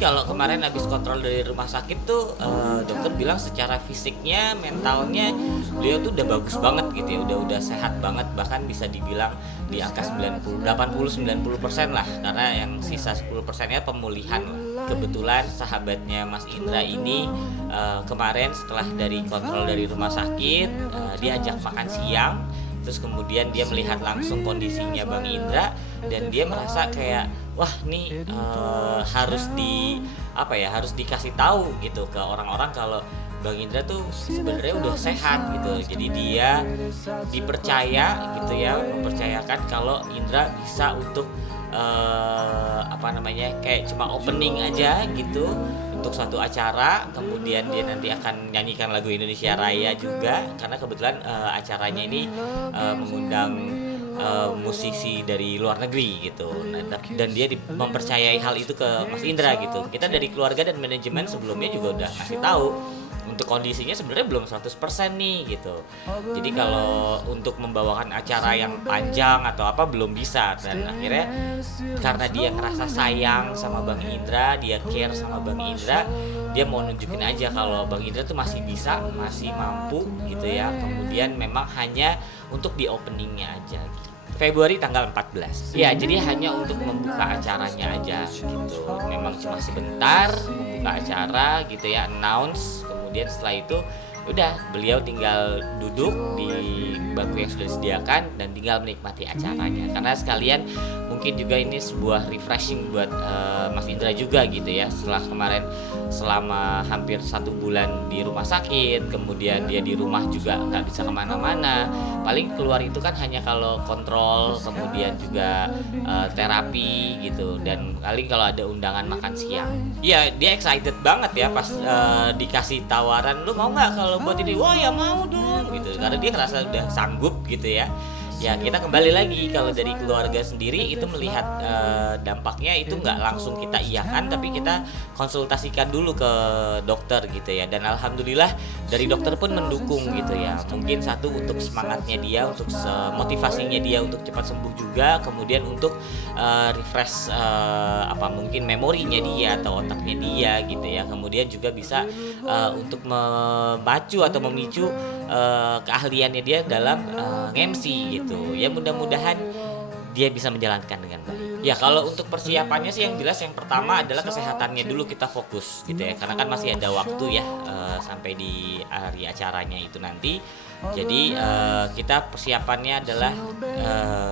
kalau kemarin habis kontrol dari rumah sakit tuh dokter bilang secara fisiknya, mentalnya beliau tuh udah bagus banget gitu ya, udah sehat banget, bahkan bisa dibilang di angka 80-90% lah, karena yang sisa 10%-nya pemulihan lah. Kebetulan sahabatnya Mas Indra ini kemarin setelah dari kontrol dari rumah sakit, dia ajak makan siang. Terus kemudian dia melihat langsung kondisinya Bang Indra dan dia merasa kayak wah nih harus dikasih tahu gitu ke orang-orang kalau Bang Indra tuh sebenarnya udah sehat gitu. Jadi dia dipercaya gitu ya, mempercayakan kalau Indra bisa untuk kayak cuma opening aja gitu untuk suatu acara, kemudian dia nanti akan nyanyikan lagu Indonesia Raya juga, karena kebetulan acaranya ini mengundang musisi dari luar negeri gitu. Nah, dan dia mempercayai hal itu ke Mas Indra gitu. Kita dari keluarga dan manajemen sebelumnya juga udah ngasih tahu untuk kondisinya sebenarnya belum 100% nih gitu. Jadi kalau untuk membawakan acara yang panjang atau apa belum bisa, dan akhirnya karena dia ngerasa sayang sama Bang Indra, dia care sama Bang Indra, dia mau nunjukin aja kalau Bang Indra tuh masih bisa, masih mampu gitu ya. Kemudian memang hanya untuk di openingnya aja gitu. Februari tanggal 14. Ya, jadi hanya untuk membuka acaranya aja gitu. Memang cuma sebentar membuka acara gitu ya, announce. Kemudian setelah itu udah beliau tinggal duduk di bangku yang sudah disediakan dan tinggal menikmati acaranya, karena sekalian mungkin juga ini sebuah refreshing buat Mas Indra juga gitu ya, setelah kemarin selama hampir 1 bulan di rumah sakit, kemudian dia di rumah juga nggak bisa kemana-mana, paling keluar itu kan hanya kalau kontrol, kemudian juga terapi gitu, dan paling kalau ada undangan makan siang. Ya dia excited banget ya pas dikasih tawaran, lu mau nggak kalau buat ini? Wah ya mau dong gitu, karena dia ngerasa udah sanggup gitu ya. Ya kita kembali lagi kalau dari keluarga sendiri itu melihat dampaknya itu nggak langsung kita iyakan, tapi kita konsultasikan dulu ke dokter gitu ya, dan alhamdulillah dari dokter pun mendukung gitu ya. Mungkin satu untuk semangatnya dia, untuk motivasinya dia untuk cepat sembuh juga, kemudian untuk refresh mungkin memorinya dia atau otaknya dia gitu ya, kemudian juga bisa untuk memacu atau memicu keahliannya dia dalam MC gitu ya. Mudah-mudahan dia bisa menjalankan dengan baik. Ya kalau untuk persiapannya sih yang jelas yang pertama adalah kesehatannya dulu kita fokus gitu ya, karena kan masih ada waktu ya sampai di hari acaranya itu nanti. Jadi kita persiapannya adalah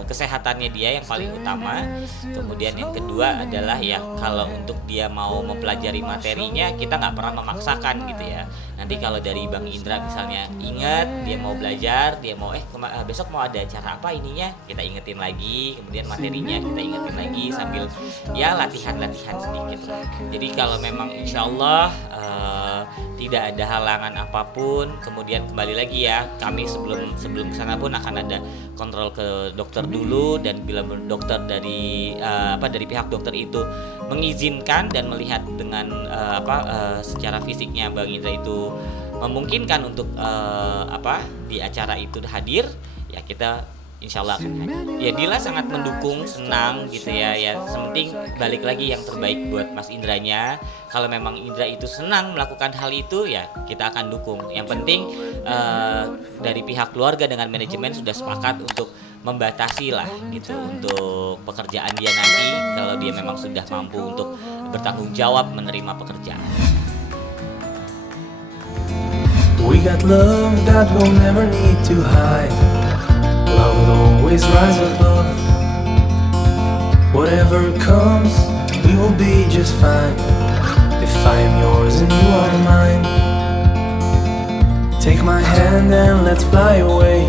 kesehatannya dia yang paling utama. Kemudian yang kedua adalah ya kalau untuk dia mau mempelajari materinya, kita nggak pernah memaksakan gitu ya. Nanti kalau dari Bang Indra misalnya ingat dia mau belajar, dia mau besok mau ada acara apa ininya, kita ingetin lagi, kemudian materinya kita ingetin lagi sambil ya latihan-latihan sedikit lah. Jadi kalau memang insya Allah tidak ada halangan apapun, kemudian kembali lagi ya, kami sebelum kesana pun akan ada kontrol ke dokter dulu, dan bila dokter dari pihak dokter itu mengizinkan dan melihat dengan secara fisiknya Bang Indra itu memungkinkan untuk di acara itu hadir, ya kita insya Allah akan hadir. Ya Dila sangat mendukung, senang gitu ya. Ya sementing balik lagi yang terbaik buat Mas Indranya. Kalau memang Indra itu senang melakukan hal itu, ya kita akan dukung. Yang penting dari pihak keluarga dengan manajemen sudah sepakat untuk membatasi lah gitu untuk pekerjaan dia nanti, kalau dia memang sudah mampu untuk bertanggung jawab menerima pekerjaan. We got love that we'll never need to hide. Love will always rise above. Whatever comes, we will be just fine. If I am yours and you are mine, take my hand and let's fly away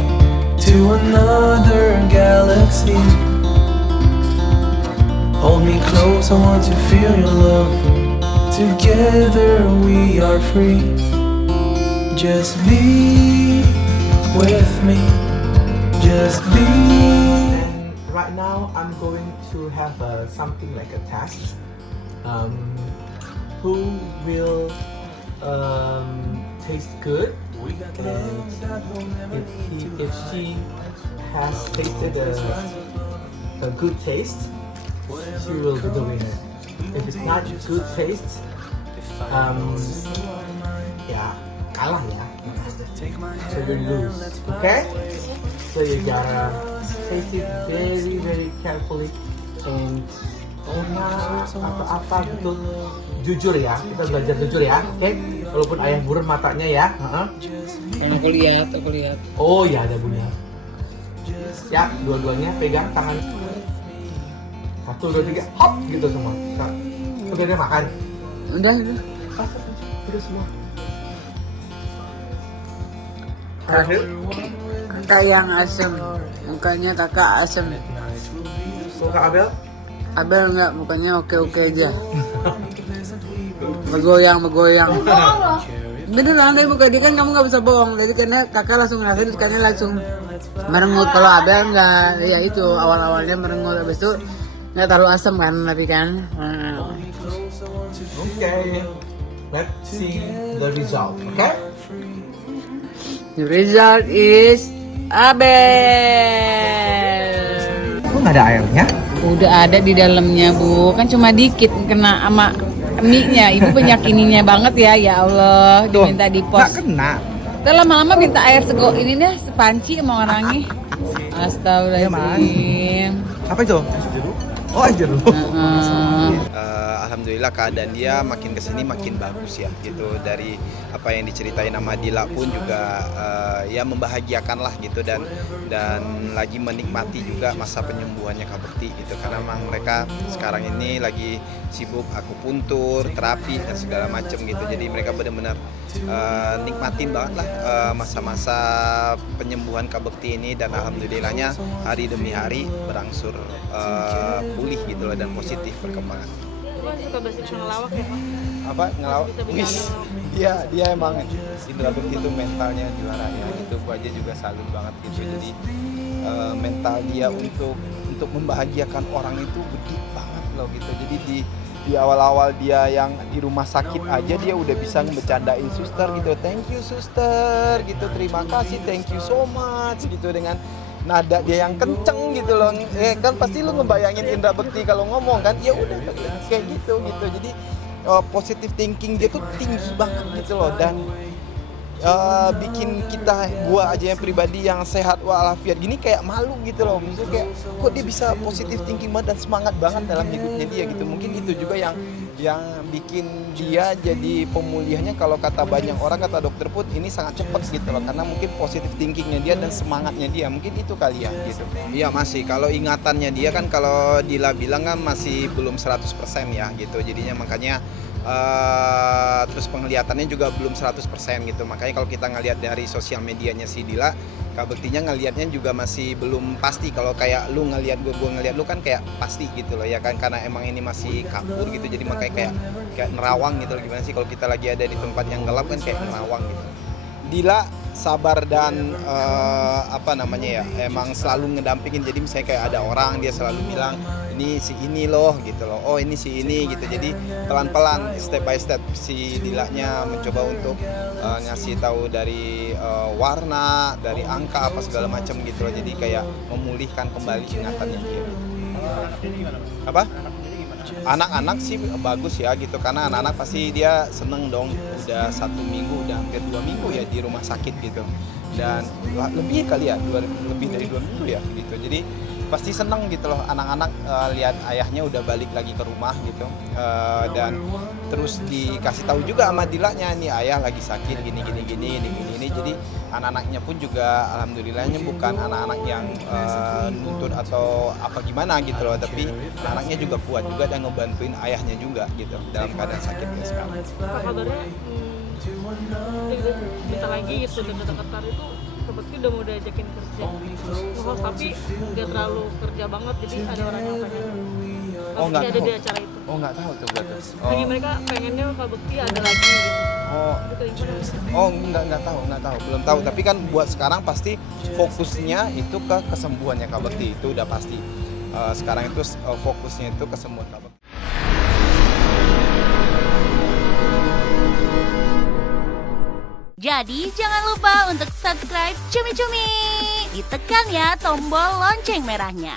to another galaxy. Hold me close, I want to feel your love. Together we are free. Just be with me. Just be. Right now, I'm going to have something like a test. Who will taste good? And if she has tasted a good taste, she will be the winner. If it's not good taste, ya kalah ya. So you lose, okay? So you gotta taste it very very carefully and atau apa gitu. Jujur ya, kita belajar jujur ya, oke? Walaupun ayah buron matanya ya. Aku lihat. Oh ya ada bunyi. Ya, dua-duanya pegang tangan. 1, 2, 3, hop gitu semua. Udah deh makan. Udah. Udah semua. Kakak yang asem, mukanya kakak asem. Suka Abel? Abel enggak, mukanya oke-oke aja. Bergoyang. Beneran deh muka dia kan, kamu nggak bisa bohong. Jadi karena kakak langsung ngerasain, karena langsung merengut. Kalau Abel enggak, ya itu awal-awalnya merengut, habis itu nggak terlalu asam kan, tapi kan. Okay. Let's see the result, okay? The result is Abel. Kok nggak ada airnya? Udah ada di dalamnya, Bu. Kan cuma dikit kena sama mie-nya. Ibu penyakininya banget ya. Ya Allah, diminta di pos. Nggak kena. Kita lama-lama minta air sego ini nih, sepanci sama orangnya. Astagfirullahaladzim. Apa itu? Oh, jeruk. Alhamdulillah keadaan dia makin kesini makin bagus ya gitu. Dari apa yang diceritain sama Dila pun juga ya membahagiakan lah gitu, dan lagi menikmati juga masa penyembuhannya Kak Bekti gitu, karena memang mereka sekarang ini lagi sibuk akupuntur, terapi dan segala macam gitu. Jadi mereka benar-benar nikmatin banget lah masa-masa penyembuhan Kak Bekti ini, dan alhamdulillahnya hari demi hari berangsur pulih gitu loh dan positif perkembangan. Kan suka bahasa ngelawak ya, Pak? Apa ngelawak? Wis, dia emang Indra Bekti itu mentalnya juara ya gitu. Gua aja juga salut banget gitu. Jadi mental dia untuk membahagiakan orang itu gede banget loh gitu. Jadi di awal-awal dia yang di rumah sakit aja dia udah bisa ngebecandain suster gitu. Thank you suster gitu. Terima kasih, thank you so much gitu, dengan nada dia yang kenceng gitu loh. Kan pasti lu ngebayangin Indra Bekti kalau ngomong kan, ya udah kayak gitu. Jadi positive thinking dia tuh tinggi banget gitu loh, dan bikin gua aja yang pribadi yang sehat walafiat gini kayak malu gitu loh. Maksudnya kayak kok dia bisa positive thinking banget dan semangat banget dalam hidupnya dia gitu. Mungkin itu juga yang bikin dia jadi pemulihannya, kalau kata banyak orang, kata dokter pun ini sangat cepat gitu loh, karena mungkin positive thinkingnya dia dan semangatnya dia, mungkin itu kali ya gitu. Iya masih, kalau ingatannya dia kan kalau Dila bilang kan masih belum 100% ya gitu, jadinya makanya terus penglihatannya juga belum 100% gitu. Makanya kalau kita ngelihat dari sosial medianya si Dila, Kak Bektinya ngelihatnya juga masih belum pasti. Kalau kayak lu ngelihat gue ngelihat lu kan kayak pasti gitu loh ya kan, karena emang ini masih kabur gitu, jadi makanya kayak nerawang gitu loh. Gimana sih kalau kita lagi ada di tempat yang gelap kan kayak nerawang gitu. Dila sabar dan emang selalu ngedampingin. Jadi misalnya kayak ada orang, dia selalu bilang ini si ini loh gitu loh, oh ini si ini gitu. Jadi pelan-pelan step by step si Dilanya mencoba untuk ngasih tahu dari warna, dari angka apa segala macam gitu loh. Jadi kayak memulihkan kembali ingatannya dia. Apa? Anak-anak sih bagus ya gitu, karena anak-anak pasti dia seneng dong. Udah 1 minggu, udah hampir 2 minggu ya di rumah sakit gitu, dan lebih kali ya, lebih dari 2 minggu ya gitu. Jadi pasti seneng gitu loh anak-anak lihat ayahnya udah balik lagi ke rumah gitu, dan terus dikasih tahu juga sama Dilanya, nih ayah lagi sakit gini. Jadi anak-anaknya pun juga alhamdulillahnya bukan anak-anak yang nuntut atau apa gimana gitu loh, tapi anaknya juga kuat juga dan ngebantuin ayahnya juga gitu dalam keadaan sakitnya sekarang. Apa kabarnya? Kita lagi gitu, dekat-dekat itu Bekti udah mau diajakin kerja nge-host, tapi nggak terlalu kerja banget, jadi ada orang yang pengen Bekti ada di acara itu. Oh nggak tahu tuh berarti. Jadi mereka pengennya Kak Bekti ada lagi gitu. Nggak tahu, belum tahu. Tapi kan buat sekarang pasti fokusnya itu ke kesembuhannya Kak Bekti, itu udah pasti. Sekarang itu fokusnya itu kesembuhan Kak Bekti. Jadi jangan lupa untuk subscribe Cumi Cumi. Ditekan ya tombol lonceng merahnya.